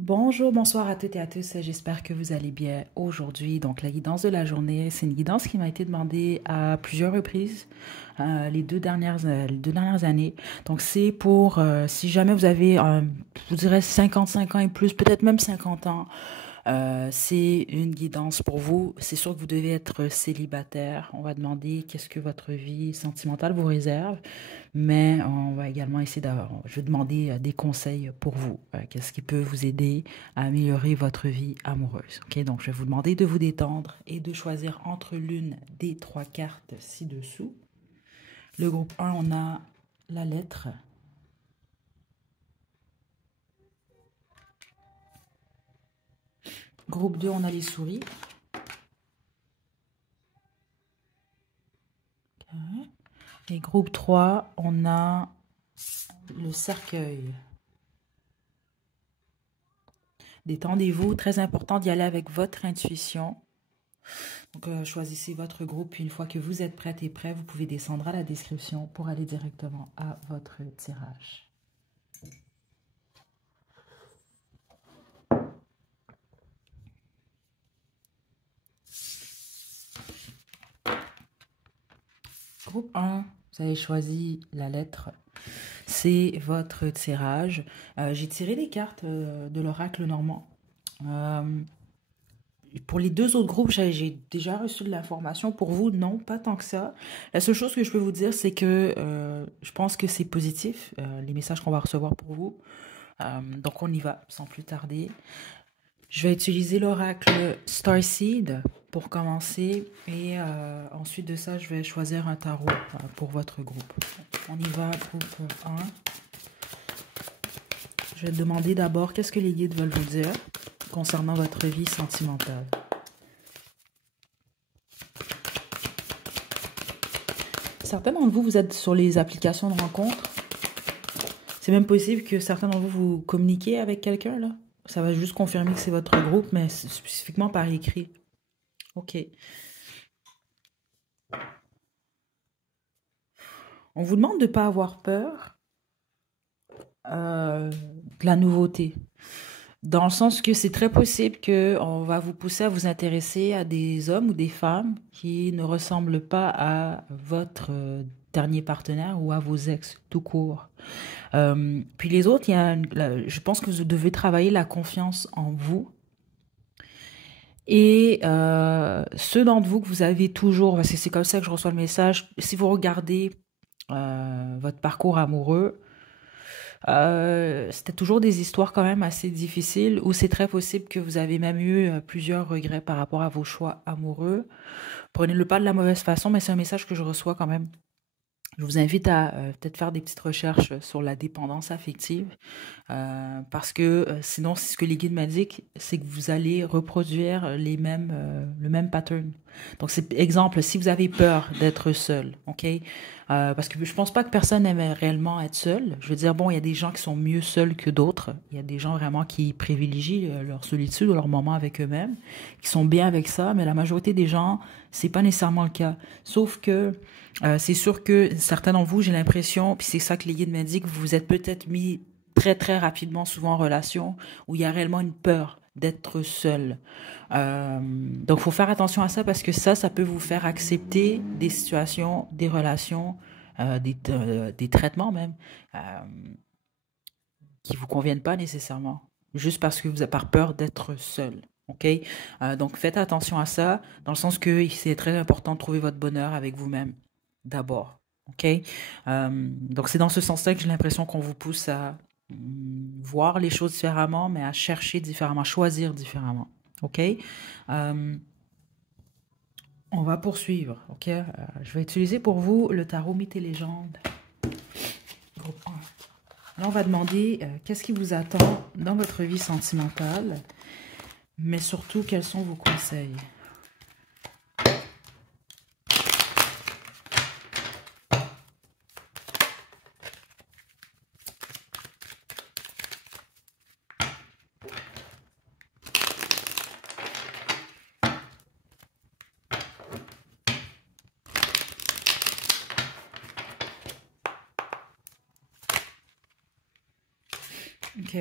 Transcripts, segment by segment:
Bonjour, bonsoir à toutes et à tous. J'espère que vous allez bien aujourd'hui. Donc, la guidance de la journée, c'est une guidance qui m'a été demandée à plusieurs reprises les deux dernières années. Donc, c'est pour si jamais vous avez, je vous dirais 55 ans et plus, peut-être même 50 ans, c'est une guidance pour vous. C'est sûr que vous devez être célibataire. On va demander qu'est-ce que votre vie sentimentale vous réserve, mais on va également essayer d'avoir, je vais demander des conseils pour vous. Qu'est-ce qui peut vous aider à améliorer votre vie amoureuse? Ok, donc je vais vous demander de vous détendre et de choisir entre l'une des trois cartes ci-dessous. Le groupe un, on a la lettre. Groupe 2, on a les souris. Ok. Et groupe 3, on a le cercueil. Détendez-vous, très important d'y aller avec votre intuition. Donc, choisissez votre groupe, puis une fois que vous êtes prête et prêt, vous pouvez descendre à la description pour aller directement à votre tirage. Groupe 1, vous avez choisi la lettre. C'est votre tirage. J'ai tiré les cartes de l'oracle normand. Euh, pour les deux autres groupes, j'ai déjà reçu de l'information. Pour vous, non, pas tant que ça. La seule chose que je peux vous dire, c'est que je pense que c'est positif, les messages qu'on va recevoir pour vous. Donc on y va sans plus tarder. Je vais utiliser l'oracle Starseed pour commencer et ensuite de ça, je vais choisir un tarot pour votre groupe. On y va, groupe 1. Je vais demander d'abord qu'est-ce que les guides veulent vous dire concernant votre vie sentimentale. Certains d'entre vous, vous êtes sur les applications de rencontres. C'est même possible que certains d'entre vous, vous communiquez avec quelqu'un, là. Ça va juste confirmer que c'est votre groupe, mais spécifiquement par écrit. Ok. On vous demande de ne pas avoir peur de la nouveauté. Dans le sens que c'est très possible qu'on va vous pousser à vous intéresser à des hommes ou des femmes qui ne ressemblent pas à votre dernier partenaire ou à vos ex tout court. Puis les autres, je pense que vous devez travailler la confiance en vous. Et ceux d'entre vous que vous avez toujours, parce que c'est comme ça que je reçois le message, si vous regardez votre parcours amoureux, c'était toujours des histoires quand même assez difficiles où c'est très possible que vous avez même eu plusieurs regrets par rapport à vos choix amoureux. Prenez-le pas de la mauvaise façon, mais c'est un message que je reçois quand même. Je vous invite à peut-être faire des petites recherches sur la dépendance affective parce que sinon, c'est ce que les guides m'indiquent, c'est que vous allez reproduire le même pattern. Donc, c'est exemple, si vous avez peur d'être seul, ok? Parce que je pense pas que personne aime réellement être seul. Je veux dire, bon, il y a des gens qui sont mieux seuls que d'autres. Il y a des gens vraiment qui privilégient leur solitude ou leur moment avec eux-mêmes, qui sont bien avec ça, mais la majorité des gens, c'est pas nécessairement le cas. Sauf que c'est sûr que certains d'entre vous, j'ai l'impression, puis c'est ça que les guides m'indiquent, vous vous êtes peut-être mis très très rapidement souvent en relation où il y a réellement une peur d'être seul. Donc, il faut faire attention à ça parce que ça peut vous faire accepter des situations, des relations, des traitements même, euh, qui vous conviennent pas nécessairement, juste parce que vous avez par peur d'être seul. OK? Donc, faites attention à ça, dans le sens que c'est très important de trouver votre bonheur avec vous-même d'abord. OK? Donc, c'est dans ce sens-là que j'ai l'impression qu'on vous pousse à voir les choses différemment, mais à chercher différemment, à choisir différemment. OK? On va poursuivre. OK? Je vais utiliser pour vous le tarot Mythes et légendes. Groupe 1. Là, on va demander qu'est-ce qui vous attend dans votre vie sentimentale, mais surtout, quels sont vos conseils? OK.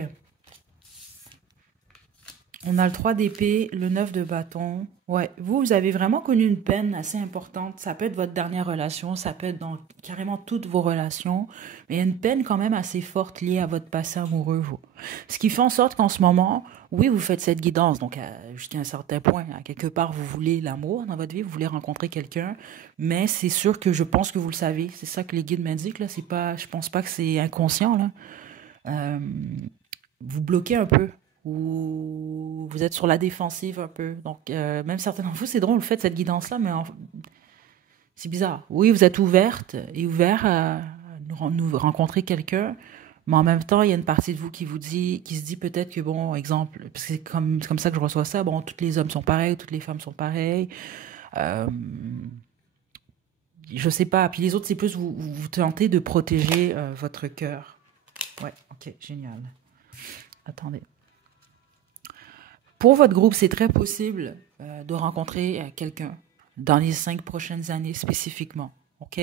On a le 3 d'épée, le 9 de bâton. Ouais, vous avez vraiment connu une peine assez importante. Ça peut être votre dernière relation, ça peut être dans carrément toutes vos relations, mais il y a une peine quand même assez forte liée à votre passé amoureux, vous. Ce qui fait en sorte qu'en ce moment, oui, vous faites cette guidance, donc jusqu'à un certain point, à quelque part, vous voulez l'amour dans votre vie, vous voulez rencontrer quelqu'un, mais c'est sûr que je pense que vous le savez. C'est ça que les guides m'indiquent, là. C'est pas, je pense pas que c'est inconscient, là. Euh, vous bloquez un peu ou vous êtes sur la défensive un peu. Donc, même certains d'entre vous, c'est drôle, vous faites cette guidance-là, mais c'est bizarre. Oui, vous êtes ouverte et ouvert à nous rencontrer quelqu'un, mais en même temps, il y a une partie de vous qui vous dit, qui se dit peut-être que, bon, exemple, parce que c'est comme ça que je reçois ça, bon, tous les hommes sont pareils, toutes les femmes sont pareilles. Euh, je sais pas. Puis les autres, c'est plus vous tentez de protéger votre cœur. Ouais, ok, génial. Attendez. Pour votre groupe, c'est très possible de rencontrer quelqu'un dans les 5 prochaines années spécifiquement. OK?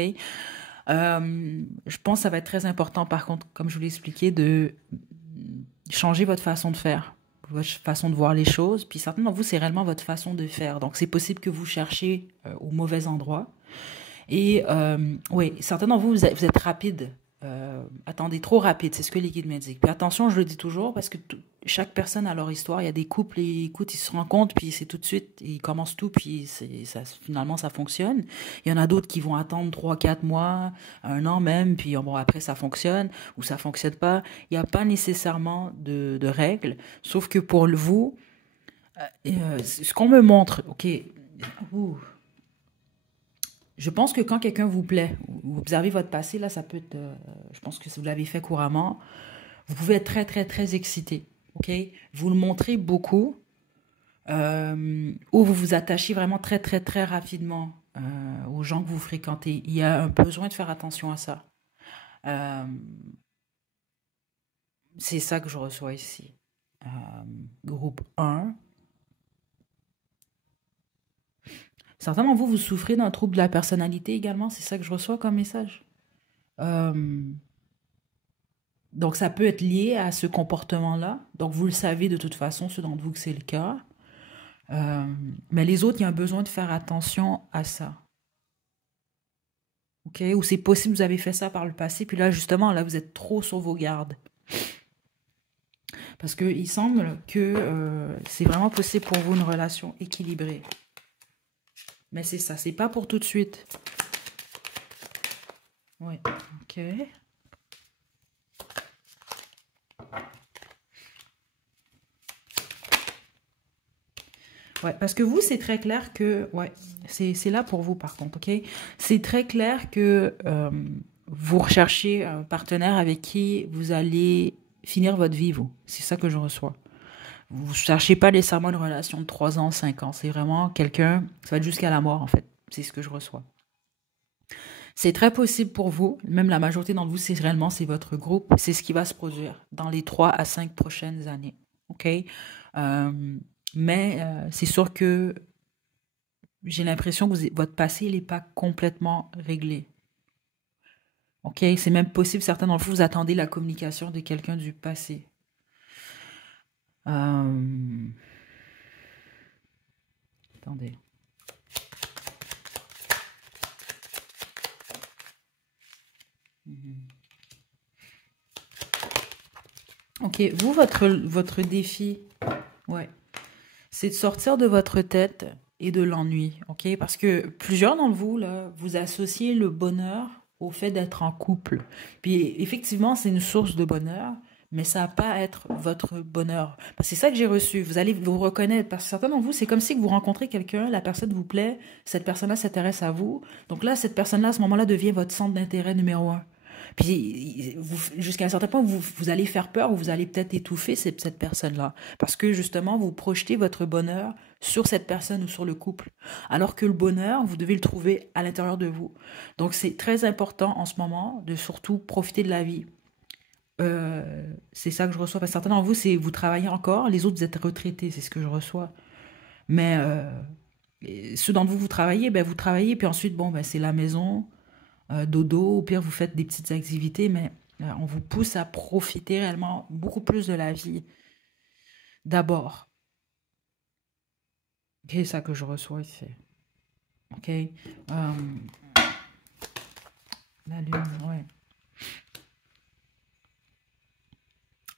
Je pense que ça va être très important, par contre, comme je vous l'ai expliqué, de changer votre façon de faire, votre façon de voir les choses. Puis certains d'entre vous, c'est réellement votre façon de faire. Donc, c'est possible que vous cherchiez au mauvais endroit. Et oui, certains d'entre vous, vous êtes rapide. Attendez, trop rapide, c'est ce que les guides m'indiquent. Puis attention, je le dis toujours, parce que chaque personne a leur histoire. Il y a des couples, et écoute, ils se rencontrent, puis c'est tout de suite, ils commencent tout, puis ça, finalement, ça fonctionne. Il y en a d'autres qui vont attendre 3, 4 mois, un an même, puis bon, après, ça fonctionne, ou ça fonctionne pas. Il n'y a pas nécessairement de règles, sauf que pour vous, ce qu'on me montre, ok, ouh, je pense que quand quelqu'un vous plaît, vous observez votre passé, là, ça peut être, je pense que si vous l'avez fait couramment, vous pouvez être très, très, très excité. OK? Vous le montrez beaucoup, ou vous vous attachez vraiment très, très, très rapidement aux gens que vous fréquentez. Il y a un besoin de faire attention à ça. Euh, c'est ça que je reçois ici. Euh, Groupe 1. Certainement, vous souffrez d'un trouble de la personnalité également. C'est ça que je reçois comme message. Euh, Donc, ça peut être lié à ce comportement-là. Donc, vous le savez de toute façon, ceux d'entre vous que c'est le cas. Euh, mais les autres, il y a un besoin de faire attention à ça. OK? Ou c'est possible, vous avez fait ça par le passé, puis là, justement, là, vous êtes trop sur vos gardes. Parce qu'il semble que c'est vraiment possible pour vous une relation équilibrée. Mais c'est ça, c'est pas pour tout de suite. Oui, OK. Ouais, parce que vous, c'est très clair que... Ouais, c'est là pour vous, par contre, OK? C'est très clair que vous recherchez un partenaire avec qui vous allez finir votre vie, vous. C'est ça que je reçois. Vous ne cherchez pas nécessairement une relation de 3 ans, 5 ans. C'est vraiment quelqu'un... Ça va être jusqu'à la mort, en fait. C'est ce que je reçois. C'est très possible pour vous, même la majorité d'entre vous, c'est réellement c'est votre groupe. C'est ce qui va se produire dans les 3 à 5 prochaines années. OK? Euh, mais c'est sûr que j'ai l'impression que votre passé n'est pas complètement réglé. OK? C'est même possible, certains d'entre vous, vous attendez la communication de quelqu'un du passé. Euh, Attendez. Mhm. OK, vous, votre défi, ouais, c'est de sortir de votre tête et de l'ennui, OK? Parce que plusieurs d'entre vous, là, vous associez le bonheur au fait d'être en couple. Puis effectivement, c'est une source de bonheur, mais ça va pas être votre bonheur. Parce que c'est ça que j'ai reçu. Vous allez vous reconnaître. Parce que certains d'entre vous, c'est comme si que vous rencontrez quelqu'un, la personne vous plaît, cette personne-là s'intéresse à vous. Donc là, cette personne-là, à ce moment-là, devient votre centre d'intérêt numéro un. Puis jusqu'à un certain point, vous allez faire peur ou vous allez peut-être étouffer cette personne-là. Parce que justement, vous projetez votre bonheur sur cette personne ou sur le couple. Alors que le bonheur, vous devez le trouver à l'intérieur de vous. Donc c'est très important en ce moment de surtout profiter de la vie. C'est ça que je reçois. Parce que certains d'entre vous, c'est vous travaillez encore, les autres, vous êtes retraités, c'est ce que je reçois. Mais ceux d'entre vous, vous travaillez, ben vous travaillez, puis ensuite, bon, ben c'est la maison, dodo, au pire, vous faites des petites activités, mais on vous pousse à profiter réellement beaucoup plus de la vie d'abord. C'est ça que je reçois ici. OK. La lune, ouais.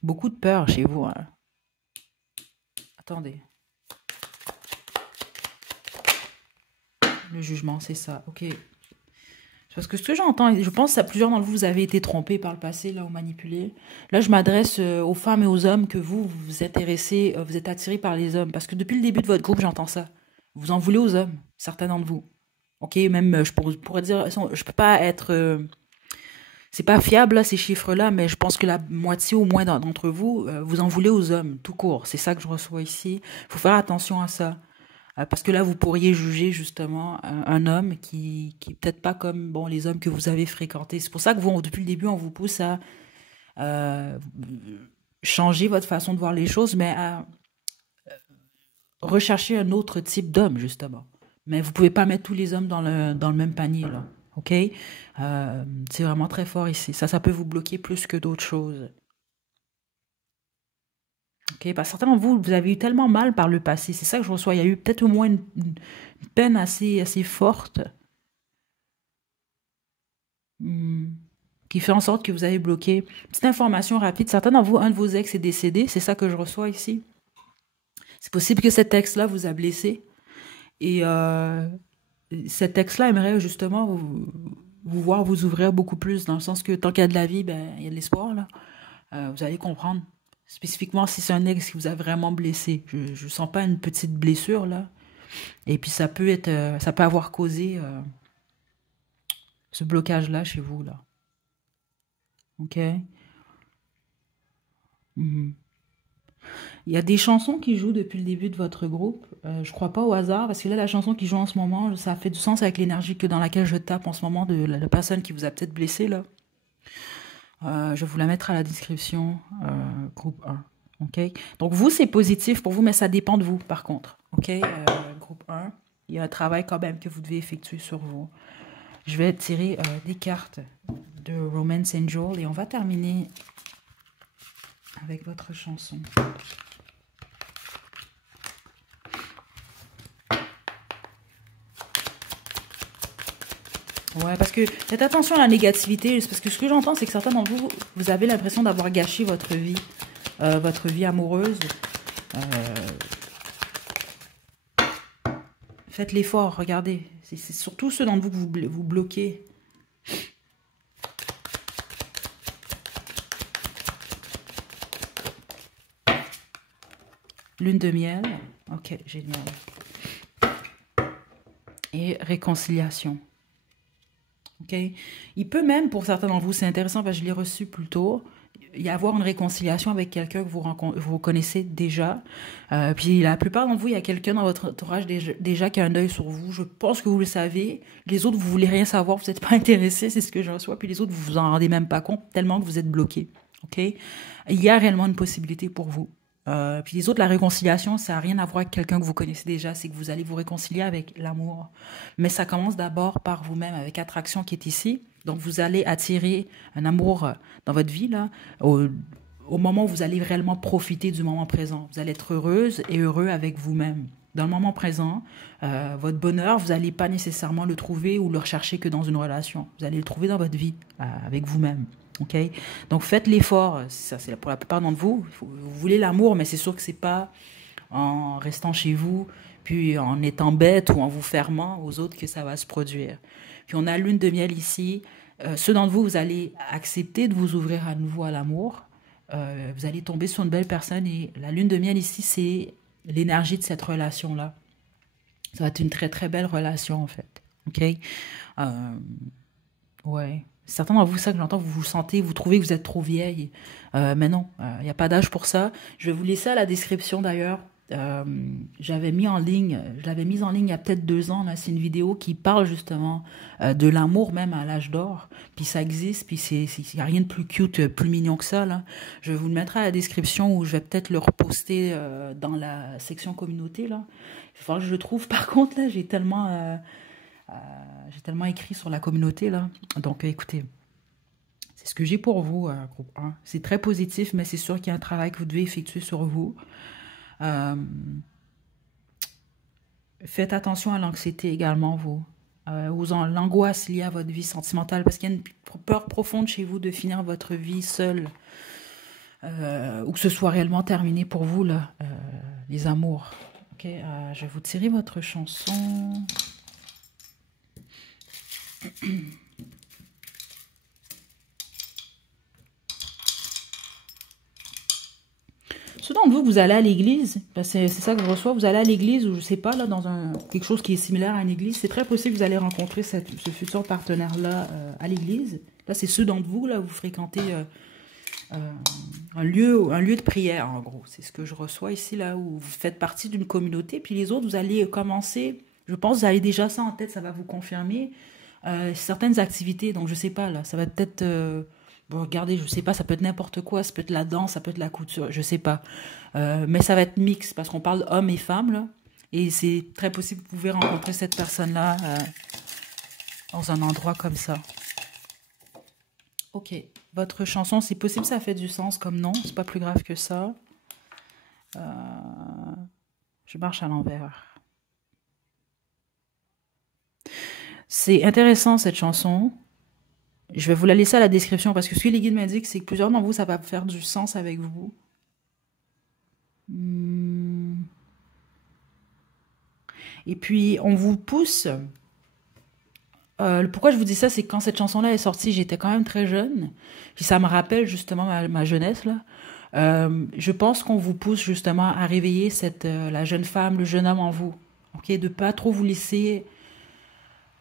Beaucoup de peur chez vous, hein. Attendez. Le jugement, c'est ça. OK. Parce que ce que j'entends, je pense que plusieurs d'entre vous, vous avez été trompés par le passé, là, ou manipulés. Là, je m'adresse aux femmes et aux hommes que vous vous intéressez, vous êtes attirés par les hommes. Parce que depuis le début de votre groupe, j'entends ça. Vous en voulez aux hommes, certains d'entre vous. OK, même, je pourrais dire, je peux pas être... c'est pas fiable, là, ces chiffres-là, mais je pense que la moitié au moins d'entre vous, vous en voulez aux hommes, tout court. C'est ça que je reçois ici. Il faut faire attention à ça. Parce que là, vous pourriez juger justement un homme qui est peut-être pas comme bon, les hommes que vous avez fréquentés. C'est pour ça que vous, depuis le début, on vous pousse à euh, changer votre façon de voir les choses, mais à rechercher un autre type d'homme, justement. Mais vous pouvez pas mettre tous les hommes dans le même panier, là. OK? C'est vraiment très fort ici. Ça peut vous bloquer plus que d'autres choses. OK? Parce que certains d'entre vous, vous avez eu tellement mal par le passé. C'est ça que je reçois. Il y a eu peut-être au moins une peine assez forte hmm, qui fait en sorte que vous avez bloqué. Petite information rapide. Certains d'entre vous, un de vos ex est décédé. C'est ça que je reçois ici. C'est possible que cet ex-là vous a blessé. Et cet ex-là aimerait justement vous voir vous ouvrir beaucoup plus, dans le sens que tant qu'il y a de la vie, ben, il y a de l'espoir, là. Vous allez comprendre. Spécifiquement si c'est un ex qui vous a vraiment blessé. Je ne sens pas une petite blessure, là. Et puis ça peut avoir causé ce blocage-là chez vous, là. OK? Mhm. Il y a des chansons qui jouent depuis le début de votre groupe. Je crois pas au hasard, parce que là, la chanson qui joue en ce moment, ça fait du sens avec l'énergie que dans laquelle je tape en ce moment de la personne qui vous a peut-être blessé, là. Je vais vous la mettre à la description, groupe 1. OK? Donc, vous, c'est positif pour vous, mais ça dépend de vous, par contre. OK? Groupe 1, il y a un travail quand même que vous devez effectuer sur vous. Je vais tirer des cartes de Romance Angel et on va terminer avec votre chanson. Ouais, parce que faites attention à la négativité, parce que ce que j'entends, c'est que certains d'entre vous, vous avez l'impression d'avoir gâché votre vie amoureuse. Euh, Faites l'effort, regardez. C'est surtout ceux d'entre vous que vous bloquez. Lune de miel. Ok, génial. Et réconciliation. Ok. Il peut même, pour certains d'entre vous, c'est intéressant parce que je l'ai reçu plus tôt, y avoir une réconciliation avec quelqu'un que vous connaissez déjà. Puis la plupart d'entre vous, il y a quelqu'un dans votre entourage déjà qui a un œil sur vous. Je pense que vous le savez. Les autres, vous voulez rien savoir, vous n'êtes pas intéressé, c'est ce que je reçois. Puis les autres, vous vous en rendez même pas compte tellement que vous êtes bloqué. Ok. Il y a réellement une possibilité pour vous. Puis les autres, la réconciliation, ça n'a rien à voir avec quelqu'un que vous connaissez déjà, c'est que vous allez vous réconcilier avec l'amour. Mais ça commence d'abord par vous-même, avec Attraction qui est ici. Donc vous allez attirer un amour dans votre vie, là, au moment où vous allez réellement profiter du moment présent. Vous allez être heureuse et heureux avec vous-même. Dans le moment présent, votre bonheur, vous n'allez pas nécessairement le trouver ou le rechercher que dans une relation. Vous allez le trouver dans votre vie, avec vous-même. OK? Donc faites l'effort, ça c'est pour la plupart d'entre vous. Vous voulez l'amour, mais c'est sûr que c'est pas en restant chez vous, puis en étant bête ou en vous fermant aux autres que ça va se produire. Puis on a lune de miel ici. Ceux d'entre vous, vous allez accepter de vous ouvrir à nouveau à l'amour. Vous allez tomber sur une belle personne et la lune de miel ici, c'est l'énergie de cette relation-là. Ça va être une très très belle relation en fait. OK? Ouais. Certains d'entre vous, ça que j'entends, vous vous sentez, vous trouvez que vous êtes trop vieille. Mais non, il n'y a pas d'âge pour ça. Je vais vous laisser à la description d'ailleurs. Je l'avais mise en ligne il y a peut-être 2 ans. Là, c'est une vidéo qui parle justement de l'amour même à l'âge d'or. Puis ça existe, puis il n'y a rien de plus cute, plus mignon que ça. Là. Je vais vous le mettre à la description ou je vais peut-être le reposter dans la section communauté. Là. Il va falloir que je le trouve. Par contre, là, j'ai tellement écrit sur la communauté, là. Donc, écoutez, c'est ce que j'ai pour vous, groupe 1. C'est très positif, mais c'est sûr qu'il y a un travail que vous devez effectuer sur vous. Euh, Faites attention à l'anxiété également, vous. L'angoisse liée à votre vie sentimentale, parce qu'il y a une peur profonde chez vous de finir votre vie seule, ou que ce soit réellement terminé pour vous, là, les amours. Ok, je vais vous tirer votre chanson. Ceux d'entre vous, vous allez à l'église, parce que c'est ça que je reçois, vous allez à l'église ou je sais pas, là, dans quelque chose qui est similaire à une église, c'est très possible que vous allez rencontrer ce futur partenaire-là à l'église. Là, c'est ceux d'entre vous, là, vous fréquentez un lieu de prière, en gros. C'est ce que je reçois ici, là, où vous faites partie d'une communauté, puis les autres, vous allez commencer, je pense, vous avez déjà ça en tête, ça va vous confirmer, certaines activités, donc je sais pas, là, ça va peut-être... bon, regardez, je sais pas, ça peut être n'importe quoi, ça peut être la danse, ça peut être la couture, je sais pas. Mais ça va être mix, parce qu'on parle hommes et femmes, là. Et c'est très possible que vous pouvez rencontrer cette personne-là dans un endroit comme ça. Ok, votre chanson, c'est possible, ça fait du sens comme non, c'est pas plus grave que ça. Je marche à l'envers. C'est intéressant cette chanson. Je vais vous la laisser à la description parce que ce que les guides m'indiquent, c'est que plusieurs d'entre vous, ça va faire du sens avec vous. Et puis, on vous pousse. Pourquoi je vous dis ça, c'est que quand cette chanson-là est sortie, j'étais quand même très jeune. Puis ça me rappelle justement ma jeunesse, là. Je pense qu'on vous pousse justement à réveiller la jeune femme, le jeune homme en vous. Ok, de pas trop vous laisser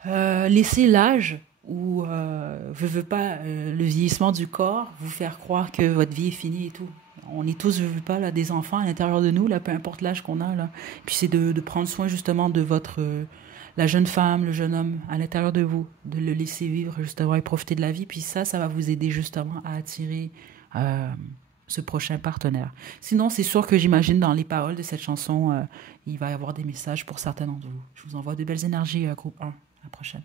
l'âge ou veux pas le vieillissement du corps vous faire croire que votre vie est finie et tout. On est tous, veux pas, là, des enfants à l'intérieur de nous, là, peu importe l'âge qu'on a, là. Puis c'est de prendre soin justement de la jeune femme, le jeune homme à l'intérieur de vous, de le laisser vivre justement et profiter de la vie. Puis ça va vous aider justement à attirer ce prochain partenaire. Sinon, c'est sûr que j'imagine dans les paroles de cette chanson, il va y avoir des messages pour certains d'entre vous. Je vous envoie de belles énergies, groupe 1. À la prochaine.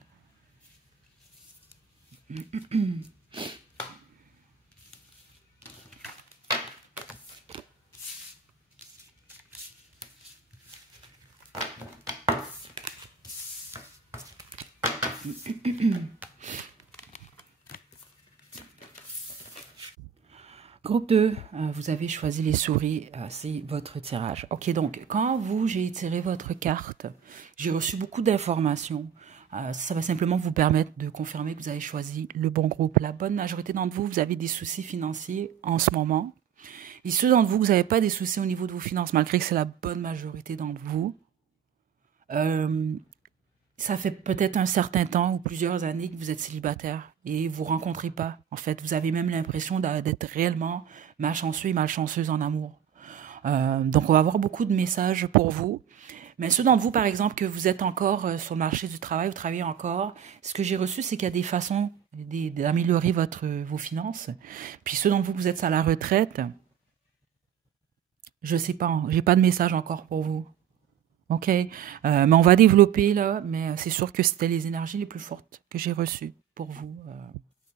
Groupe 2, vous avez choisi les souris, c'est votre tirage. Ok, donc quand j'ai tiré votre carte, j'ai reçu beaucoup d'informations. Ça va simplement vous permettre de confirmer que vous avez choisi le bon groupe. La bonne majorité d'entre vous, vous avez des soucis financiers en ce moment. Et ceux d'entre vous, vous n'avez pas des soucis au niveau de vos finances, malgré que c'est la bonne majorité d'entre vous. Ça fait peut-être un certain temps ou plusieurs années que vous êtes célibataire et vous rencontrez pas. En fait, vous avez même l'impression d'être réellement malchanceux et malchanceuse en amour. Donc, on va avoir beaucoup de messages pour vous. Mais ceux d'entre vous, par exemple, que vous êtes encore sur le marché du travail, vous travaillez encore, ce que j'ai reçu, c'est qu'il y a des façons d'améliorer vos finances. Puis ceux d'entre vous que vous êtes à la retraite, je sais pas, j'ai pas de message encore pour vous. Ok, mais on va développer là, mais c'est sûr que c'était les énergies les plus fortes que j'ai reçues pour vous,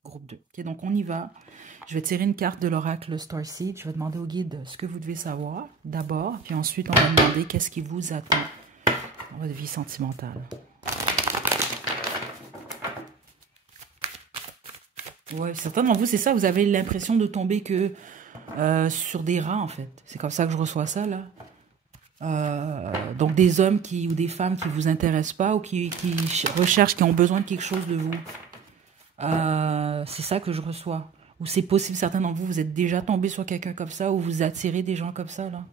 groupe 2. Ok, donc on y va. Je vais tirer une carte de l'oracle Starseed. Je vais demander au guide ce que vous devez savoir d'abord, puis ensuite on va demander qu'est-ce qui vous attend dans votre vie sentimentale. Ouais, certains d'entre vous, c'est ça, vous avez l'impression de tomber que sur des rats en fait. C'est comme ça que je reçois ça là. Donc des hommes ou des femmes qui vous intéressent pas ou qui recherchent, qui ont besoin de quelque chose de vous. C'est ça que je reçois. Ou c'est possible, certains d'entre vous, vous êtes déjà tombé sur quelqu'un comme ça ou vous attirez des gens comme ça là.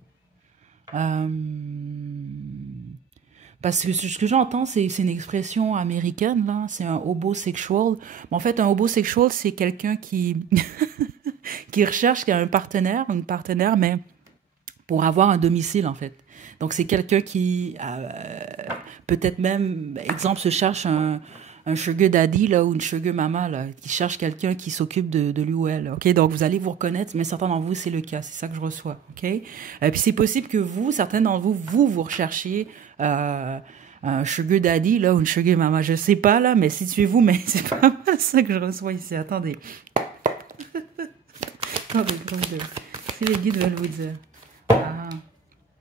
Parce que ce que j'entends, c'est une expression américaine là, c'est un hobosexual. En fait, un hobosexual, c'est quelqu'un qui qui recherche un partenaire, une partenaire, mais pour avoir un domicile en fait. Donc c'est quelqu'un qui peut-être même, exemple, se cherche un sugar daddy là ou une sugar mama là, qui cherche quelqu'un qui s'occupe de lui ou elle. Ok, donc vous allez vous reconnaître, mais certains d'entre vous c'est le cas, c'est ça que je reçois. Ok, puis c'est possible que certains d'entre vous recherchiez un sugar daddy là ou une sugar mama, je sais pas là, mais situez-vous, mais c'est pas mal ça que je reçois ici. Attendez, attendez, si les guides veulent vous dire.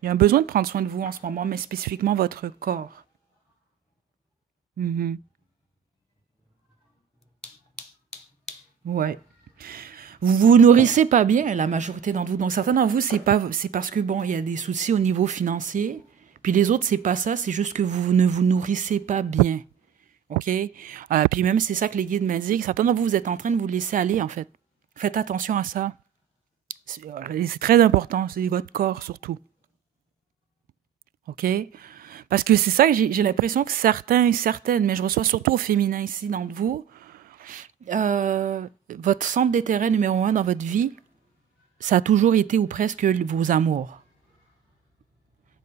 Il y a un besoin de prendre soin de vous en ce moment, mais spécifiquement votre corps. Mhm. Ouais. Vous vous nourrissez pas bien, la majorité d'entre vous. Donc certains d'entre vous, c'est parce que bon, il y a des soucis au niveau financier. Puis les autres, c'est pas ça, c'est juste que vous ne vous nourrissez pas bien. OK? Puis même, c'est ça que les guides me disent. Certains d'entre vous, vous êtes en train de vous laisser aller, en fait. Faites attention à ça. C'est très important. C'est votre corps, surtout. OK? Parce que c'est ça que j'ai l'impression que certains et certaines, mais je reçois surtout au féminin ici d'entre vous, euh, votre centre d'intérêt numéro un dans votre vie, ça a toujours été ou presque vos amours.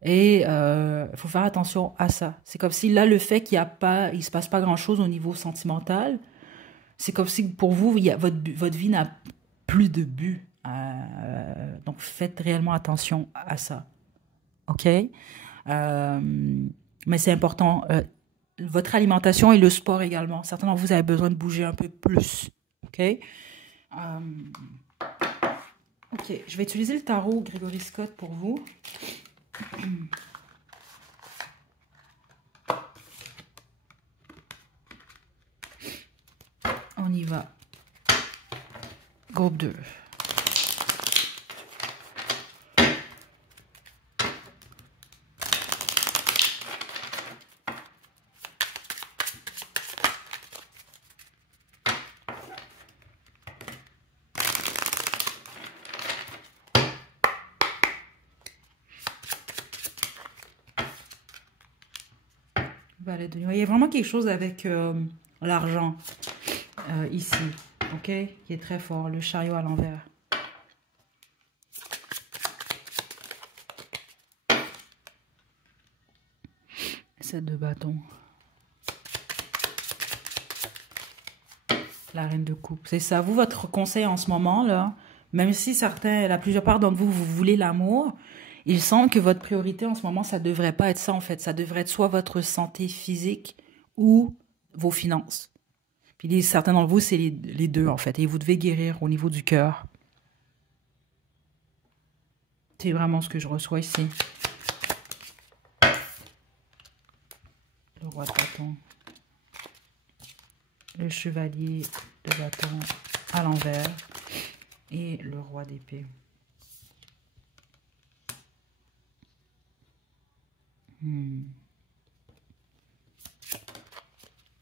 Et il faut faire attention à ça. C'est comme si là, le fait qu'il y a pas, il se passe pas grand-chose au niveau sentimental, c'est comme si pour vous, votre vie n'a plus de but. Donc faites réellement attention à ça. OK? Mais c'est important. Votre alimentation et le sport également. Certains d'entre vous avez besoin de bouger un peu plus. OK? OK. Je vais utiliser le tarot Gregory Scott pour vous. On y va. Groupe 2. Valet de Lion. Il y a vraiment quelque chose avec l'argent ici, ok, qui est très fort. Le chariot à l'envers. Sept de bâton. La reine de coupe. C'est ça. Vous, votre conseil en ce moment, là, même si la plupart d'entre vous, vous voulez l'amour, il semble que votre priorité en ce moment, ça devrait pas être ça, en fait. Ça devrait être soit votre santé physique ou vos finances. Puis certains d'entre vous, c'est les deux, en fait. Et vous devez guérir au niveau du cœur. C'est vraiment ce que je reçois ici. Le roi de bâton. Le chevalier de bâton à l'envers. Et le roi d'épée.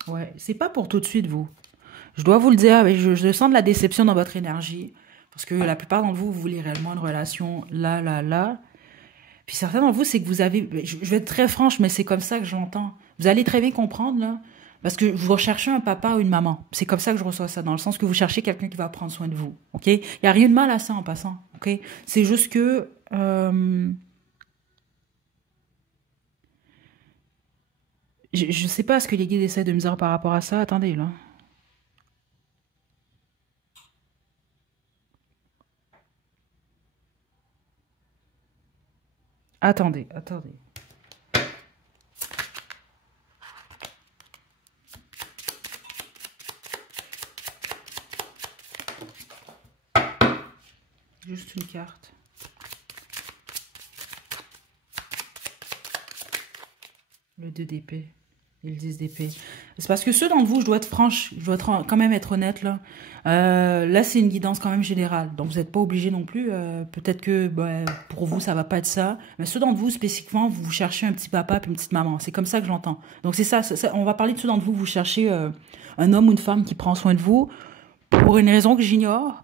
Ouais, c'est pas pour tout de suite, vous. Je dois vous le dire, je sens de la déception dans votre énergie. Parce que la plupart d'entre vous, vous voulez réellement une relation là, là, là. Puis certains d'entre vous, c'est que vous avez... Je vais être très franche, mais c'est comme ça que je l'entends. Vous allez très bien comprendre, là. Parce que vous recherchez un papa ou une maman. C'est comme ça que je reçois ça, dans le sens que vous cherchez quelqu'un qui va prendre soin de vous. OK? Il n'y a rien de mal à ça en passant. OK? C'est juste que... je sais pas ce que les guides essaient de me dire par rapport à ça. Attendez, là. Attendez, attendez. Juste une carte. Le 2 d'épée et le 10 d'épée. C'est parce que ceux d'entre vous, je dois être franche, je dois quand même être honnête, là. Là, c'est une guidance quand même générale. Donc, vous n'êtes pas obligé non plus. Peut-être que pour vous, ça va pas être ça. Mais ceux d'entre vous, spécifiquement, vous cherchez un petit papa puis une petite maman. C'est comme ça que j'entends. Donc, c'est ça, on va parler de ceux d'entre vous, vous cherchez un homme ou une femme qui prend soin de vous. Pour une raison que j'ignore,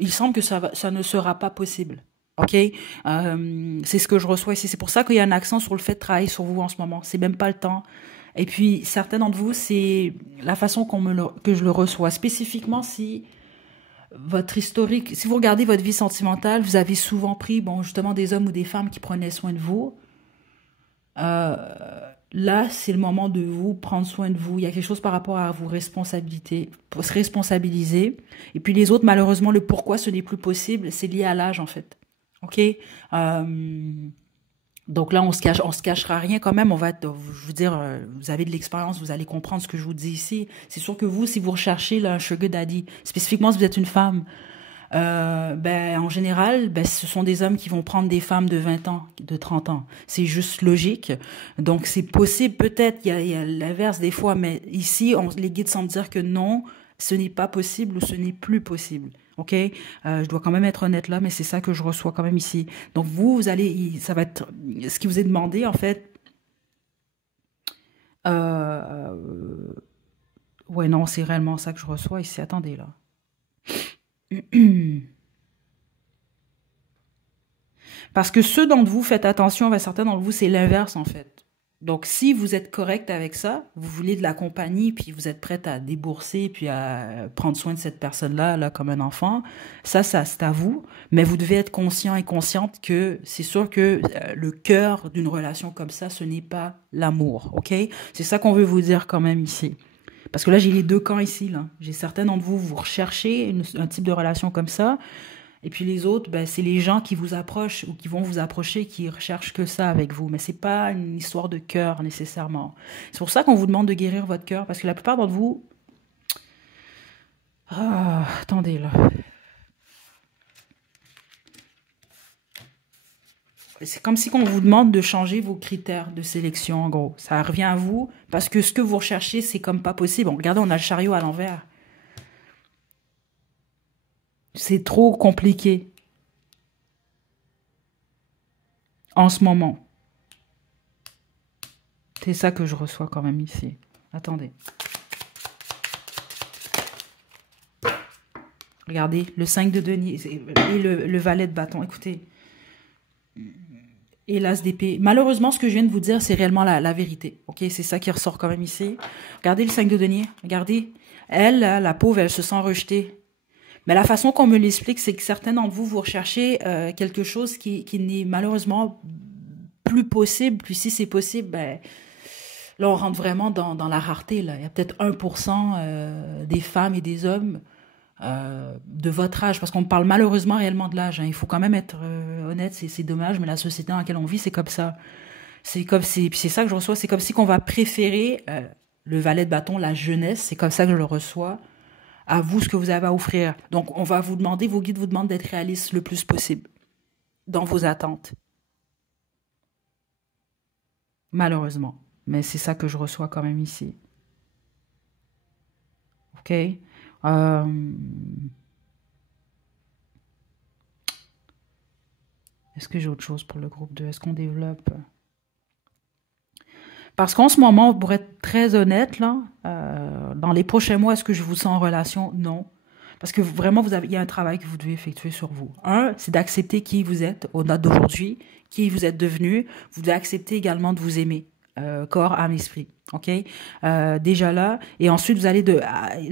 il semble que ça ne sera pas possible. OK? C'est ce que je reçois ici. C'est pour ça qu'il y a un accent sur le fait de travailler sur vous en ce moment. C'est même pas le temps. Et puis, certains d'entre vous, c'est la façon que je le reçois. Spécifiquement, si votre historique, si vous regardez votre vie sentimentale, vous avez souvent pris, bon, justement, des hommes ou des femmes qui prenaient soin de vous. Là, c'est le moment de vous prendre soin de vous. Il y a quelque chose par rapport à vos responsabilités, pour se responsabiliser. Et puis les autres, malheureusement, le pourquoi ce n'est plus possible, c'est lié à l'âge, en fait. OK? Donc là, on se cachera rien quand même. Je veux dire, vous avez de l'expérience, vous allez comprendre ce que je vous dis ici. C'est sûr que vous, si vous recherchez là, un sugar daddy, spécifiquement si vous êtes une femme, Ben, en général, ben, ce sont des hommes qui vont prendre des femmes de 20 ans, de 30 ans. C'est juste logique. Donc, c'est possible, peut-être, il y a l'inverse des fois, mais ici, les guides semblent dire que non, ce n'est pas possible ou ce n'est plus possible. OK? Je dois quand même être honnête là, mais c'est ça que je reçois quand même ici. Donc, vous allez, ça va être, ce qui vous est demandé, en fait, euh, ouais, non, c'est réellement ça que je reçois ici. Attendez, là. Parce que ceux d'entre vous, faites attention, ben, certains d'entre vous, c'est l'inverse en fait. Donc, si vous êtes correct avec ça, vous voulez de la compagnie, puis vous êtes prête à débourser, puis à prendre soin de cette personne-là, là, comme un enfant, ça, c'est à vous. Mais vous devez être conscient et consciente que c'est sûr que le cœur d'une relation comme ça, ce n'est pas l'amour, ok? C'est ça qu'on veut vous dire quand même ici. Parce que là, j'ai les deux camps ici, là. J'ai certains d'entre vous, vous recherchez un type de relation comme ça, et puis les autres, ben, c'est les gens qui vous approchent ou qui vont vous approcher qui recherchent que ça avec vous. Mais c'est pas une histoire de cœur nécessairement. C'est pour ça qu'on vous demande de guérir votre cœur parce que la plupart d'entre vous. Ah, attendez là. C'est comme si on vous demande de changer vos critères de sélection en gros. Ça revient à vous parce que ce que vous recherchez, c'est comme pas possible. Bon, regardez, on a le chariot à l'envers. C'est trop compliqué en ce moment. C'est ça que je reçois quand même ici. Attendez. Regardez, le 5 de denier et le valet de bâton. Écoutez, et l'as d'épée. Malheureusement, ce que je viens de vous dire, c'est réellement la vérité. Ok, c'est ça qui ressort quand même ici. Regardez le 5 de denier. Regardez. Elle, là, la pauvre, elle se sent rejetée. Mais la façon qu'on me l'explique, c'est que certains d'entre vous, vous recherchez quelque chose qui n'est malheureusement plus possible. Puis si c'est possible, ben, là, on rentre vraiment dans la rareté. Là. Il y a peut-être 1% des femmes et des hommes de votre âge, parce qu'on parle malheureusement réellement de l'âge. Hein. Il faut quand même être honnête, c'est dommage, mais la société dans laquelle on vit, c'est comme ça. C'est comme si, puis c'est ça que je reçois, c'est comme si qu'on va préférer le valet de bâton, la jeunesse, c'est comme ça que je le reçois, à vous ce que vous avez à offrir. Donc, on va vous demander, vos guides vous demandent d'être réaliste le plus possible dans vos attentes, malheureusement. Mais c'est ça que je reçois quand même ici. OK? Est-ce que j'ai autre chose pour le groupe 2? Est-ce qu'on développe? Parce qu'en ce moment, pour être très honnête, là, dans les prochains mois, est-ce que je vous sens en relation? Non. Parce que vraiment, il y a un travail que vous devez effectuer sur vous. Un, c'est d'accepter qui vous êtes au date d'aujourd'hui, qui vous êtes devenu. Vous devez accepter également de vous aimer, corps, âme, esprit. OK? Déjà là. Et ensuite, vous allez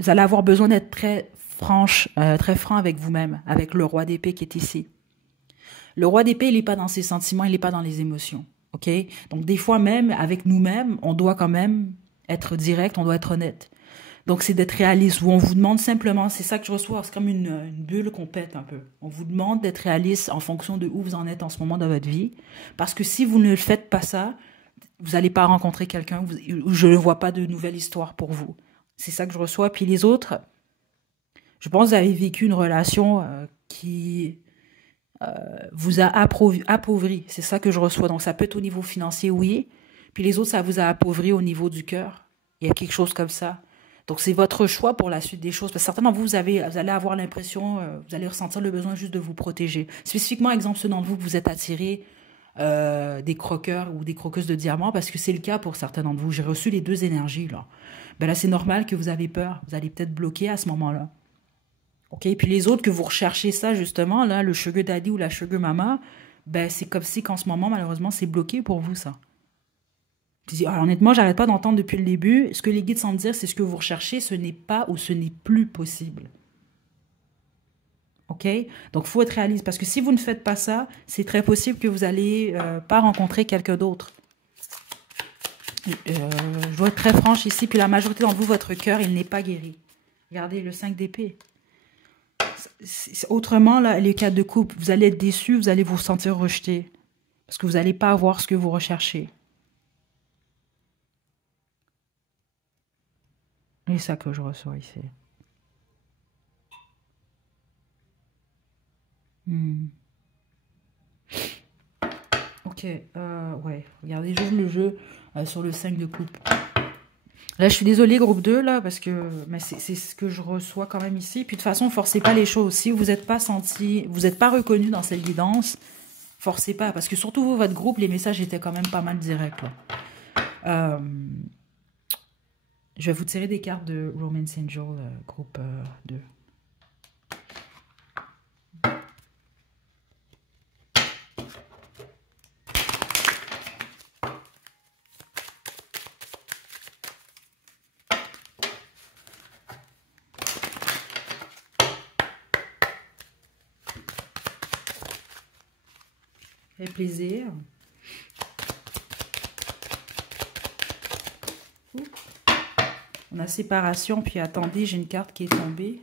avoir besoin d'être très franche, très franc avec vous-même, avec le roi d'épée qui est ici. Le roi d'épée, il n'est pas dans ses sentiments, il n'est pas dans les émotions. OK? Donc, des fois même, avec nous-mêmes, on doit quand même être direct, on doit être honnête. Donc, c'est d'être réaliste, où on vous demande simplement, c'est ça que je reçois, c'est comme une bulle qu'on pète un peu. On vous demande d'être réaliste en fonction de où vous en êtes en ce moment dans votre vie. Parce que si vous ne faites pas ça, vous n'allez pas rencontrer quelqu'un, je ne vois pas de nouvelle histoire pour vous. C'est ça que je reçois. Puis les autres, je pense que vous avez vécu une relation qui vous a appauvri. C'est ça que je reçois. Donc, ça peut être au niveau financier, oui. Puis les autres, ça vous a appauvri au niveau du cœur. Il y a quelque chose comme ça. Donc, c'est votre choix pour la suite des choses. Parce que certains d'entre vous, vous allez avoir l'impression, vous allez ressentir le besoin juste de vous protéger. Spécifiquement, exemple, ceux d'entre vous que vous êtes attirés des croqueurs ou des croqueuses de diamants, parce que c'est le cas pour certains d'entre vous. J'ai reçu les deux énergies, là. Ben là, c'est normal que vous avez peur. Vous allez peut-être bloquer à ce moment-là. OK? Puis les autres que vous recherchez ça, justement, là, le sugar daddy ou la sugar mama, ben, c'est comme si qu'en ce moment, malheureusement, c'est bloqué pour vous, ça. Alors, honnêtement, j'arrête pas d'entendre depuis le début. Ce que les guides semblent dire, c'est ce que vous recherchez, ce n'est pas ou ce n'est plus possible. OK? Donc, il faut être réaliste. Parce que si vous ne faites pas ça, c'est très possible que vous n'allez pas rencontrer quelqu'un d'autre. Je dois être très franche ici. Puis la majorité d'entre vous, votre cœur, il n'est pas guéri. Regardez le 5 d'épée. Autrement, là, les cas de couple, vous allez être déçu, vous allez vous sentir rejeté. Parce que vous n'allez pas avoir ce que vous recherchez. Et ça que je reçois ici. Hmm. Ok, ouais, regardez, j'ouvre le jeu sur le 5 de coupe. Là, je suis désolée, groupe 2, là, parce que mais c'est ce que je reçois quand même ici. Puis de toute façon, forcez pas les choses. Si vous n'êtes pas senti, vous n'êtes pas reconnu dans cette guidance, forcez pas. Parce que surtout, vous, votre groupe, les messages étaient quand même pas mal directs, là. Je vais vous tirer des cartes de Romance Angel, groupe 2. Fait plaisir. On a séparation, puis attendez, j'ai une carte qui est tombée.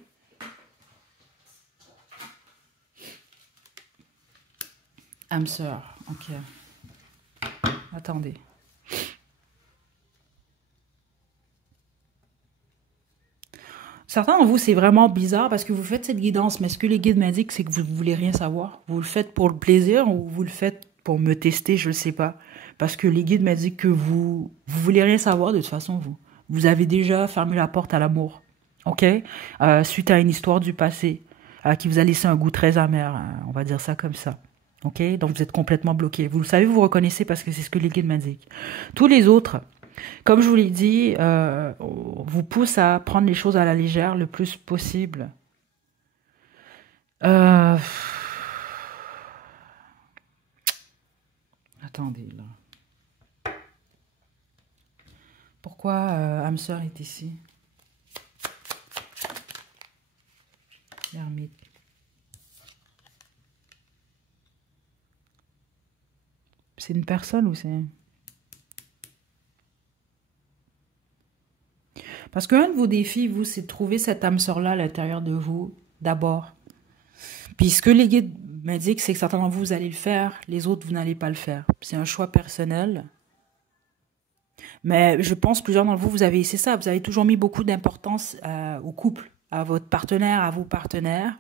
Âme sœur, ok. Attendez. Certains d'entre vous, c'est vraiment bizarre parce que vous faites cette guidance, mais ce que les guides m'indiquent, c'est que vous ne voulez rien savoir. Vous le faites pour le plaisir ou vous le faites pour me tester, je ne sais pas. Parce que les guides m'indiquent que vous voulez rien savoir de toute façon, vous. Vous avez déjà fermé la porte à l'amour, ok? Suite à une histoire du passé qui vous a laissé un goût très amer, hein, on va dire ça comme ça. Ok? Donc vous êtes complètement bloqué. Vous le savez, vous reconnaissez parce que c'est ce que les guides m'indiquent. Tous les autres, comme je vous l'ai dit, vous pousse à prendre les choses à la légère le plus possible. Euh, Attendez, là. Pourquoi âme sœur est ici? L'ermite. C'est une personne ou c'est... Parce qu'un de vos défis, vous, c'est de trouver cette âme sœur-là à l'intérieur de vous, d'abord. Puis ce que les guides m'indiquent, c'est que certains d'entre vous, vous allez le faire, les autres, vous n'allez pas le faire. C'est un choix personnel. Mais je pense que plusieurs d'entre vous, vous avez, c'est ça, vous avez toujours mis beaucoup d'importance au couple, à votre partenaire, à vos partenaires.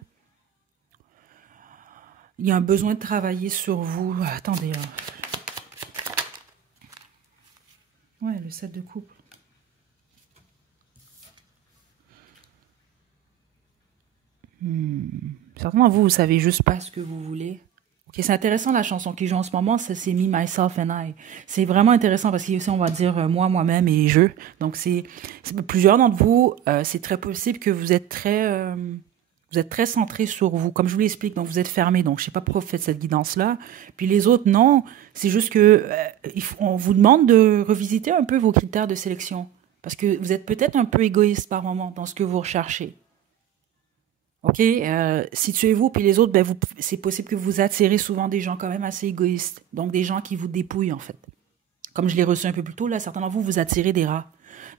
Il y a un besoin de travailler sur vous. Attendez, là. Ouais, le 7 de coupe. Certains d'entre vous, vous savez juste pas ce que vous voulez. Ok, c'est intéressant la chanson qui joue en ce moment, c'est Me, Myself and I. C'est vraiment intéressant parce qu'ici on va dire moi, moi-même et je. Donc c'est plusieurs d'entre vous, c'est très possible que vous êtes très centré sur vous, comme je vous l'explique. Donc vous êtes fermé. Donc je sais pas pourquoi vous faites cette guidance-là. Puis les autres, non. C'est juste que on vous demande de revisiter un peu vos critères de sélection parce que vous êtes peut-être un peu égoïste par moment dans ce que vous recherchez. Ok, situez-vous, puis les autres, ben c'est possible que vous attirez souvent des gens quand même assez égoïstes, donc des gens qui vous dépouillent en fait. Comme je l'ai reçu un peu plus tôt, là, certains d'entre vous, vous attirez des rats.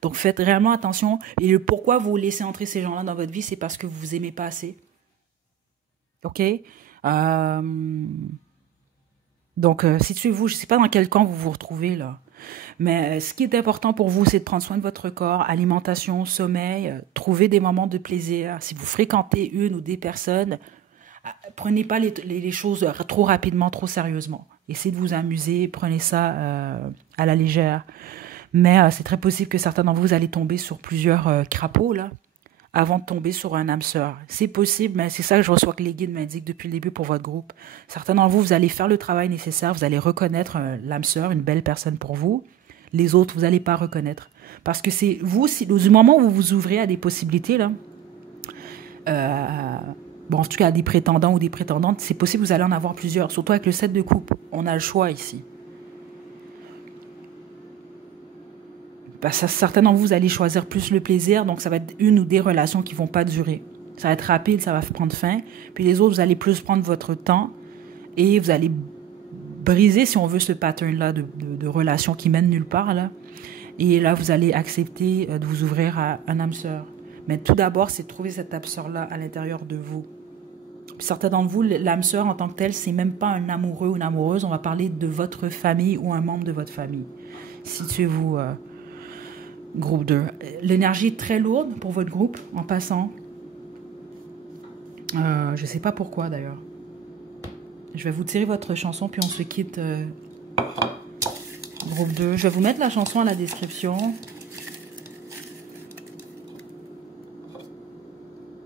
Donc faites réellement attention, et le pourquoi vous laissez entrer ces gens-là dans votre vie, c'est parce que vous vous aimez pas assez. Ok, donc situez-vous, je sais pas dans quel camp vous vous retrouvez là. Mais ce qui est important pour vous, c'est de prendre soin de votre corps, alimentation, sommeil, trouver des moments de plaisir. Si vous fréquentez une ou des personnes, prenez pas les choses trop rapidement, trop sérieusement. Essayez de vous amuser, prenez ça à la légère. Mais c'est très possible que certains d'entre vous allez tomber sur plusieurs crapauds là, avant de tomber sur un âme sœur. C'est possible, mais c'est ça que je reçois que les guides m'indiquent depuis le début pour votre groupe. Certains d'entre vous, vous allez faire le travail nécessaire, vous allez reconnaître l'âme sœur, une belle personne pour vous. Les autres, vous n'allez pas reconnaître. Parce que c'est vous, du moment où vous vous ouvrez à des possibilités, là, bon, en tout cas à des prétendants ou des prétendantes, c'est possible que vous allez en avoir plusieurs, surtout avec le 7 de coupe. On a le choix ici. Parce que certains d'entre vous, vous allez choisir plus le plaisir, donc ça va être une ou des relations qui ne vont pas durer. Ça va être rapide, ça va prendre fin. Puis les autres, vous allez plus prendre votre temps et vous allez briser, si on veut, ce pattern-là de relations qui mènent nulle part, là. Et là, vous allez accepter de vous ouvrir à un âme sœur. Mais tout d'abord, c'est de trouver cette âme sœur-là à l'intérieur de vous. Puis certains d'entre vous, l'âme sœur en tant que telle, c'est même pas un amoureux ou une amoureuse. On va parler de votre famille ou un membre de votre famille. Situez-vous, groupe 2. L'énergie est très lourde pour votre groupe, en passant. Je sais pas pourquoi, d'ailleurs. Je vais vous tirer votre chanson, puis on se quitte. Groupe 2. Je vais vous mettre la chanson à la description.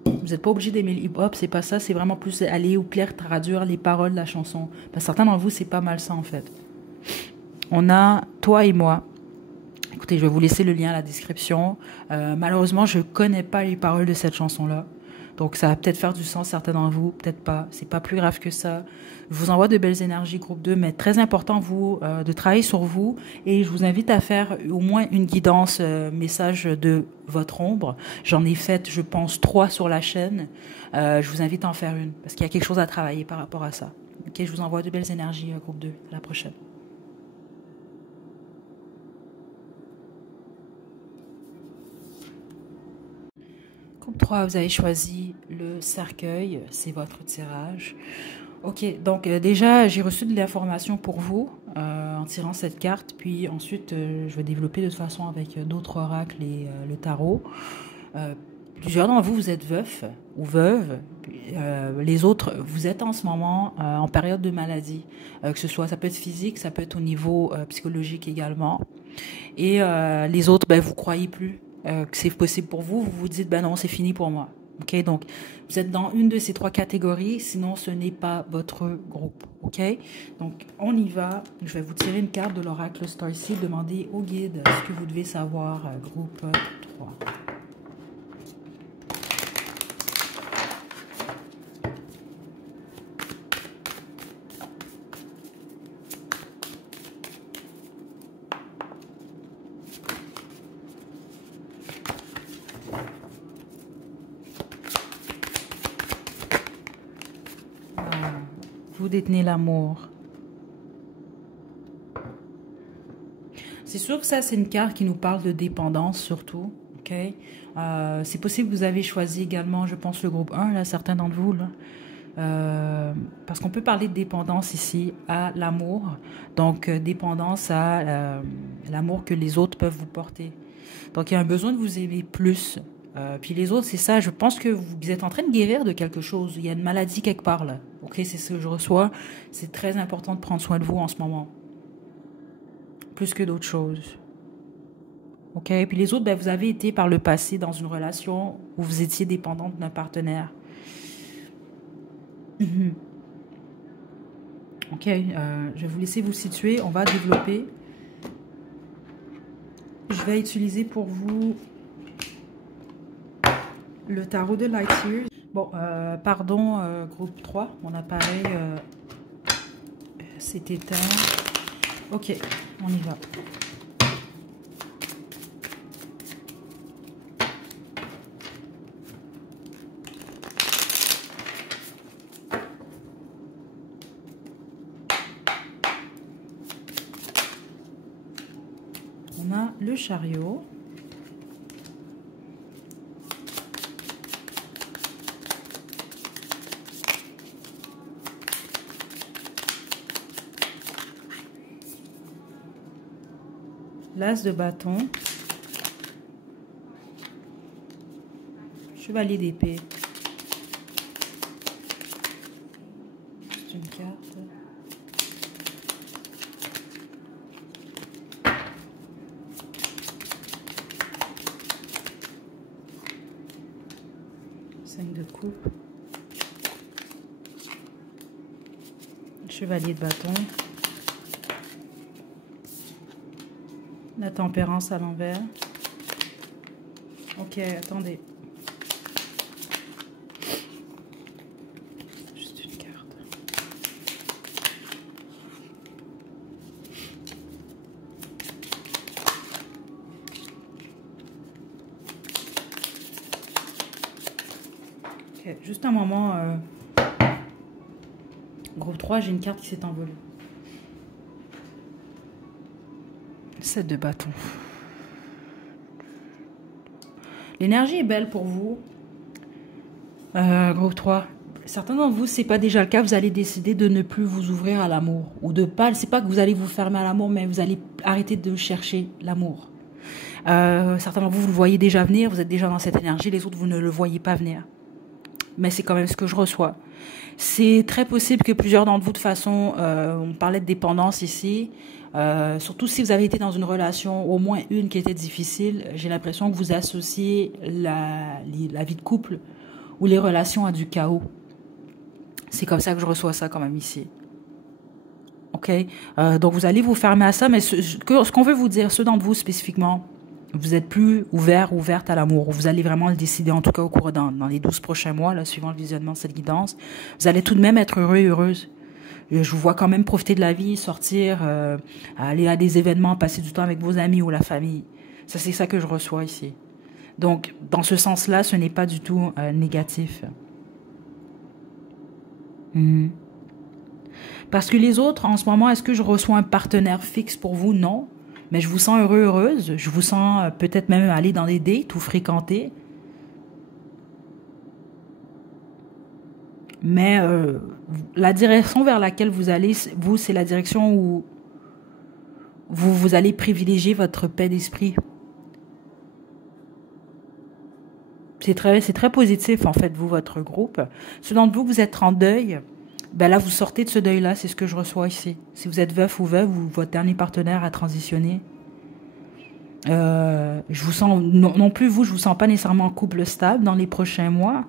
Vous n'êtes pas obligé d'aimer le hip-hop, c'est pas ça. C'est vraiment plus aller au clair, traduire les paroles de la chanson. Parce que certains d'entre vous, c'est pas mal ça, en fait. On a Toi et moi. Écoutez, je vais vous laisser le lien à la description. Malheureusement, je connais pas les paroles de cette chanson-là. Donc, ça va peut-être faire du sens, certains d'entre vous, peut-être pas. C'est pas plus grave que ça. Je vous envoie de belles énergies, groupe 2, mais très important, vous, de travailler sur vous. Et je vous invite à faire au moins une guidance message de votre ombre. J'en ai fait, je pense, 3 sur la chaîne. Je vous invite à en faire une, parce qu'il y a quelque chose à travailler par rapport à ça. Ok, je vous envoie de belles énergies, groupe 2. À la prochaine. Groupe 3, vous avez choisi le cercueil, c'est votre tirage. Ok, donc déjà, j'ai reçu de l'information pour vous en tirant cette carte, puis ensuite, je vais développer de toute façon avec d'autres oracles et le tarot. Plusieurs d'entre vous, vous êtes veuf ou veuve. Les autres, vous êtes en ce moment en période de maladie, que ce soit, ça peut être physique, ça peut être au niveau psychologique également. Et les autres, ben, vous croyez plus que c'est possible pour vous. Vous vous dites, ben non, c'est fini pour moi. Ok, donc vous êtes dans une de ces 3 catégories, sinon ce n'est pas votre groupe. Ok, donc on y va. Je vais vous tirer une carte de l'oracle Starseed. Demandez au guide ce que vous devez savoir, groupe 3. Vous détenez l'amour. C'est sûr que ça, c'est une carte qui nous parle de dépendance surtout. Ok, c'est possible que vous avez choisi également, je pense, le groupe 1, là, certains d'entre vous. Là. Parce qu'on peut parler de dépendance ici à l'amour. Donc, dépendance à l'amour que les autres peuvent vous porter. Donc, il y a un besoin de vous aimer plus. Puis les autres, c'est ça. Je pense que vous êtes en train de guérir de quelque chose. Il y a une maladie quelque part, là. Ok, c'est ce que je reçois. C'est très important de prendre soin de vous en ce moment. Plus que d'autres choses. Ok, puis les autres, ben, vous avez été par le passé dans une relation où vous étiez dépendante d'un partenaire. Ok, je vais vous laisser vous situer. On va développer. Je vais utiliser pour vous le tarot de Light Years. Bon, pardon, groupe 3, mon appareil s'est éteint. Ok, on y va. On a le chariot. L'as de bâton. Chevalier d'épée. C'est une carte. De coupe, chevalier de bâton, la tempérance à l'envers. Ok, attendez. Juste une carte. Ok, juste un moment. Groupe 3, j'ai une carte qui s'est envolée. 7 de bâton. L'énergie est belle pour vous. Groupe 3. Certains d'entre vous, c'est pas déjà le cas, vous allez décider de ne plus vous ouvrir à l'amour. Ou de pas, c'est pas que vous allez vous fermer à l'amour, mais vous allez arrêter de chercher l'amour. Certains d'entre vous, vous le voyez déjà venir, vous êtes déjà dans cette énergie, les autres, vous ne le voyez pas venir. Mais c'est quand même ce que je reçois. C'est très possible que plusieurs d'entre vous, de façon, on parlait de dépendance ici, surtout si vous avez été dans une relation, au moins une qui était difficile, j'ai l'impression que vous associez la vie de couple ou les relations à du chaos. C'est comme ça que je reçois ça quand même ici. OK? Donc, vous allez vous fermer à ça, mais ce qu'on veut vous dire, ceux d'entre vous spécifiquement, vous êtes plus ouvert, ouverte à l'amour. Vous allez vraiment le décider, en tout cas au cours dans les 12 prochains mois, là, suivant le visionnement de cette guidance. Vous allez tout de même être heureux et heureuse. Je vous vois quand même profiter de la vie, sortir, aller à des événements, passer du temps avec vos amis ou la famille. Ça, c'est ça que je reçois ici. Donc, dans ce sens-là, ce n'est pas du tout négatif. Mhm. Parce que les autres, en ce moment, est-ce que je reçois un partenaire fixe pour vous? Non. Mais je vous sens heureux, heureuse. Je vous sens peut-être même aller dans des dates ou fréquenter. Mais la direction vers laquelle vous allez, vous, c'est la direction où vous allez privilégier votre paix d'esprit. C'est très positif, en fait, vous, votre groupe. Ceux d'entre vous, vous êtes en deuil. Ben là, vous sortez de ce deuil-là, c'est ce que je reçois ici. Si vous êtes veuf ou veuve, ou votre dernier partenaire a transitionné, je vous sens, non plus vous, je vous sens pas nécessairement en couple stable dans les prochains mois,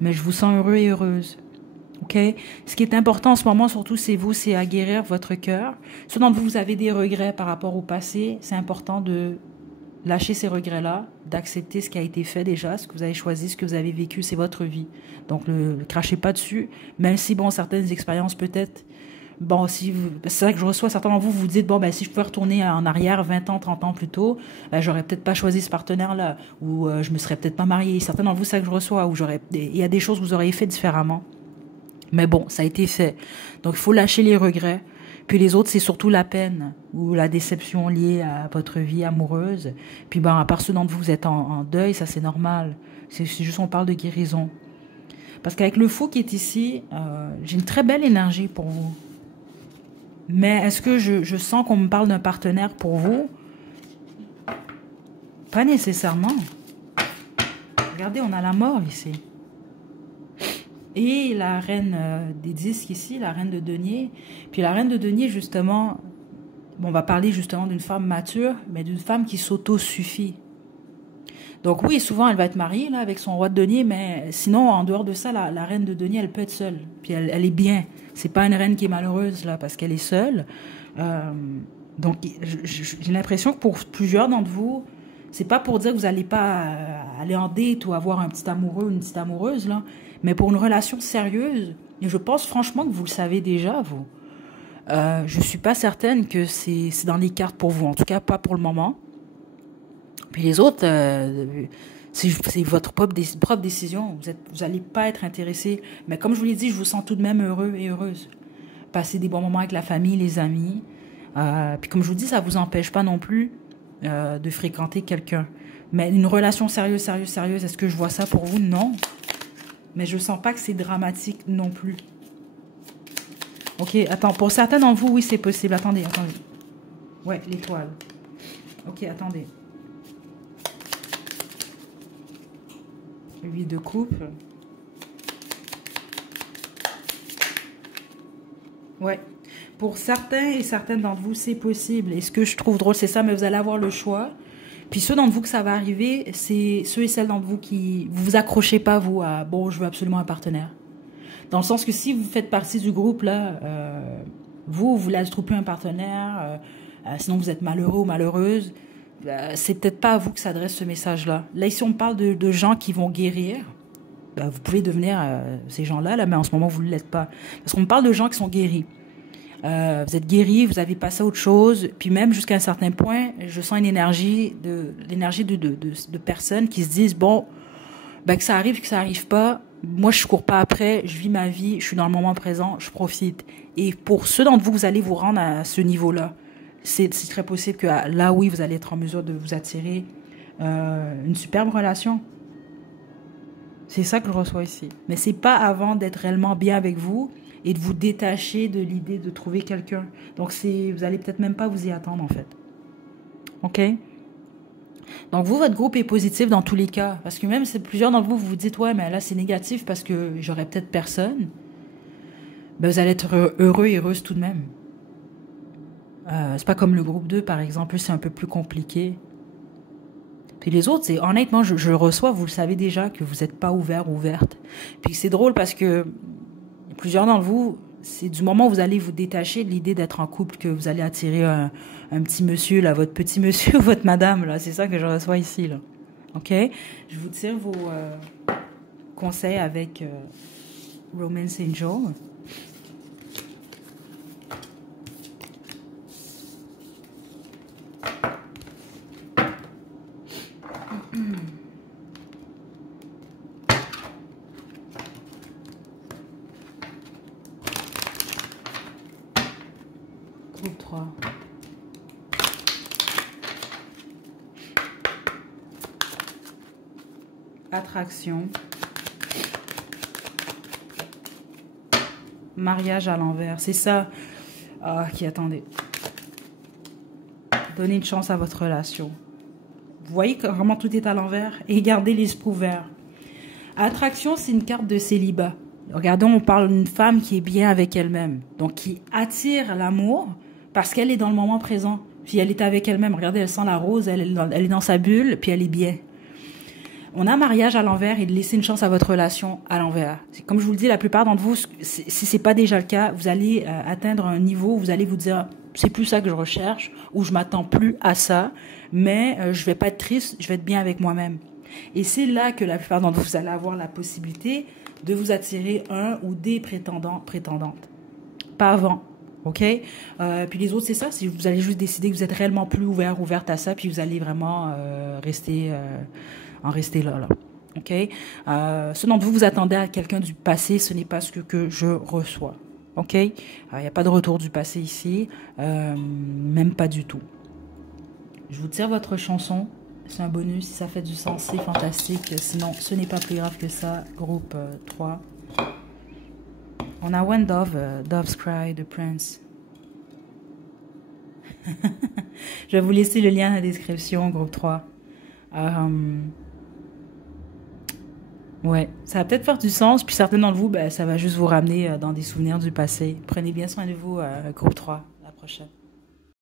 mais je vous sens heureux et heureuse. OK? Ce qui est important en ce moment, surtout, c'est vous, c'est à guérir votre cœur. Ceux d'entre vous, vous avez des regrets par rapport au passé, c'est important de lâcher ces regrets-là, d'accepter ce qui a été fait déjà, ce que vous avez choisi, ce que vous avez vécu, c'est votre vie. Donc, ne crachez pas dessus, même si, bon, certaines expériences peut-être, bon, si c'est ça que je reçois, certains d'entre vous, vous dites, bon, ben, si je pouvais retourner en arrière 20 ans, 30 ans plus tôt, ben, j'aurais peut-être pas choisi ce partenaire-là, ou je me serais peut-être pas mariée. Certains d'entre vous, c'est ça que je reçois, ou il y a des choses que vous auriez fait différemment. Mais bon, ça a été fait. Donc, il faut lâcher les regrets. Puis les autres, c'est surtout la peine ou la déception liée à votre vie amoureuse. Puis ben, à part ceux d'entre vous, vous êtes en deuil, ça c'est normal. C'est juste on parle de guérison. Parce qu'avec le fou qui est ici, j'ai une très belle énergie pour vous. Mais est-ce que je sens qu'on me parle d'un partenaire pour vous? Pas nécessairement. Regardez, on a la mort ici. Et la reine des disques ici, la reine de denier. Puis la reine de denier, justement, bon, on va parler justement d'une femme mature, mais d'une femme qui s'auto-suffit. Donc oui, souvent elle va être mariée là avec son roi de denier, mais sinon, en dehors de ça, la reine de denier, elle peut être seule. Puis elle est bien. C'est pas une reine qui est malheureuse là parce qu'elle est seule. Donc j'ai l'impression que pour plusieurs d'entre vous, c'est pas pour dire que vous n'allez pas aller en date ou avoir un petit amoureux ou une petite amoureuse là. Mais pour une relation sérieuse, et je pense franchement que vous le savez déjà, vous, je ne suis pas certaine que c'est dans les cartes pour vous, en tout cas pas pour le moment. Puis les autres, c'est votre propre décision, vous n'allez pas être intéressé. Mais comme je vous l'ai dit, je vous sens tout de même heureux et heureuse. Passer des bons moments avec la famille, les amis. Puis comme je vous dis, ça ne vous empêche pas non plus de fréquenter quelqu'un. Mais une relation sérieuse, est-ce que je vois ça pour vous? Non. Mais je sens pas que c'est dramatique non plus. Ok, attends. Pour certains d'entre vous, oui, c'est possible. Attendez. Ouais, l'étoile. Ok, attendez. 8 de coupe. Ouais. Pour certains et certaines d'entre vous, c'est possible. Et ce que je trouve drôle, c'est ça, mais vous allez avoir le choix. Puis ceux d'entre vous que ça va arriver, c'est ceux et celles d'entre vous qui... Vous accrochez pas, vous, à... Bon, je veux absolument un partenaire. Dans le sens que si vous faites partie du groupe, là, vous voulez trouver un partenaire, sinon vous êtes malheureux ou malheureuse, c'est peut-être pas à vous que s'adresse ce message-là. Là, ici, on parle de gens qui vont guérir. Vous pouvez devenir ces gens-là, là, mais en ce moment, vous ne l'êtes pas. Parce qu'on parle de gens qui sont guéris. Vous êtes guéri, vous avez passé à autre chose, puis même jusqu'à un certain point, je sens une énergie de personnes qui se disent, bon, ben que ça arrive, que ça arrive pas, moi je cours pas après, je vis ma vie, je suis dans le moment présent, je profite. Et pour ceux d'entre vous, vous allez vous rendre à ce niveau-là. C'est très possible que là, oui, vous allez être en mesure de vous attirer une superbe relation. C'est ça que je reçois ici. Mais c'est pas avant d'être réellement bien avec vous et de vous détacher de l'idée de trouver quelqu'un. Donc, vous allez peut-être même pas vous y attendre, en fait. OK? Donc, vous, votre groupe est positif dans tous les cas. Parce que même si plusieurs d'entre vous, vous vous dites, ouais, mais là, c'est négatif parce que j'aurais peut-être personne. ben, vous allez être heureux et heureuse tout de même. C'est pas comme le groupe 2, par exemple, c'est un peu plus compliqué. Puis les autres, c'est honnêtement, je le reçois, vous le savez déjà, que vous n'êtes pas ouvert ou ouverte. Puis c'est drôle parce que plusieurs d'entre vous, c'est du moment où vous allez vous détacher de l'idée d'être en couple que vous allez attirer un petit monsieur, là, votre petit monsieur ou votre madame, là. C'est ça que je reçois ici, là. OK? Je vous tire vos conseils avec Romance Angel. Groupe 3. Attraction. Mariage à l'envers. C'est ça. Ah, qui attendez. Donnez une chance à votre relation. Vous voyez comment tout est à l'envers? Et gardez l'esprit ouvert. Attraction, c'est une carte de célibat. Regardons, on parle d'une femme qui est bien avec elle-même. Donc, qui attire l'amour parce qu'elle est dans le moment présent. Puis elle est avec elle-même. Regardez, elle sent la rose, elle est dans sa bulle, puis elle est bien. On a mariage à l'envers et de laisser une chance à votre relation à l'envers. Comme je vous le dis, la plupart d'entre vous, si c'est pas déjà le cas, vous allez atteindre un niveau où vous allez vous dire, c'est plus ça que je recherche, ou je m'attends plus à ça, mais je vais pas être triste, je vais être bien avec moi-même. Et c'est là que la plupart d'entre vous, vous allez avoir la possibilité de vous attirer un ou des prétendants, prétendantes. Pas avant. OK? Puis les autres, c'est ça. Si vous allez juste décider que vous êtes réellement plus ouverte à ça, puis vous allez vraiment rester là. OK? Ce dont vous attendez à quelqu'un du passé, ce n'est pas ce que je reçois. OK? Il n'y a pas de retour du passé ici. Même pas du tout. Je vous tire votre chanson. C'est un bonus. Si ça fait du sens, c'est fantastique. Sinon, ce n'est pas plus grave que ça. Groupe 3. On a One Dove, Dove's Cry de Prince. Je vais vous laisser le lien dans la description, groupe 3. Ouais, ça va peut-être faire du sens, puis certains d'entre vous, ben, ça va juste vous ramener dans des souvenirs du passé. Prenez bien soin de vous, groupe 3. À la prochaine.